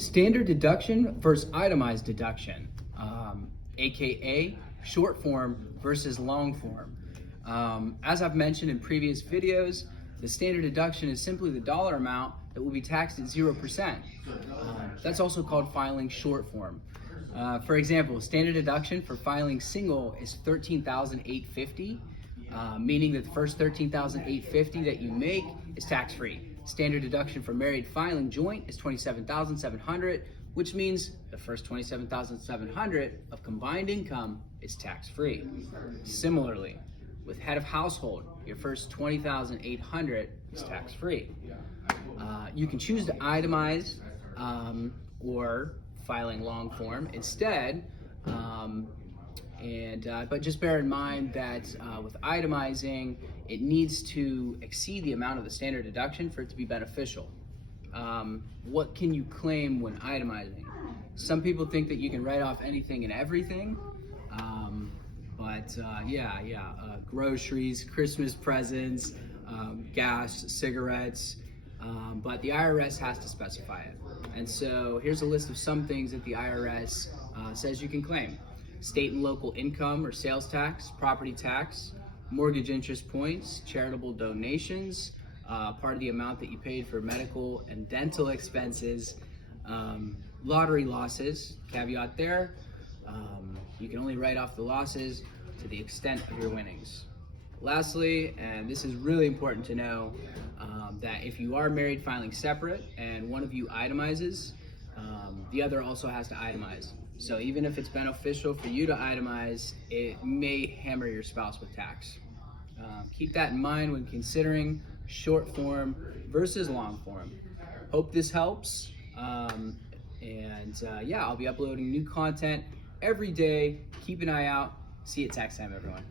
Standard deduction versus itemized deduction, aka short form versus long form. As I've mentioned in previous videos, the standard deduction is simply the dollar amount that will be taxed at 0%. That's also called filing short form. For example, standard deduction for filing single is $13,850, meaning that the first $13,850 that you make is tax-free. Standard deduction for married filing joint is $27,700, which means the first $27,700 of combined income is tax-free. Similarly, with head of household, your first $20,800 is tax-free. You can choose to itemize or filing long form instead, but just bear in mind that with itemizing, it needs to exceed the amount of the standard deduction for it to be beneficial. What can you claim when itemizing? Some people think that you can write off anything and everything, groceries, Christmas presents, gas, cigarettes, but the IRS has to specify it. And so here's a list of some things that the IRS says you can claim. State and local income or sales tax, property tax, mortgage interest points, charitable donations, part of the amount that you paid for medical and dental expenses, lottery losses, caveat there, you can only write off the losses to the extent of your winnings. Lastly, and this is really important to know, that if you are married filing separate and one of you itemizes, the other also has to itemize. So even if it's beneficial for you to itemize, it may hammer your spouse with tax. Keep that in mind when considering short form versus long form. Hope this helps. I'll be uploading new content every day. Keep an eye out. See you at tax time, everyone.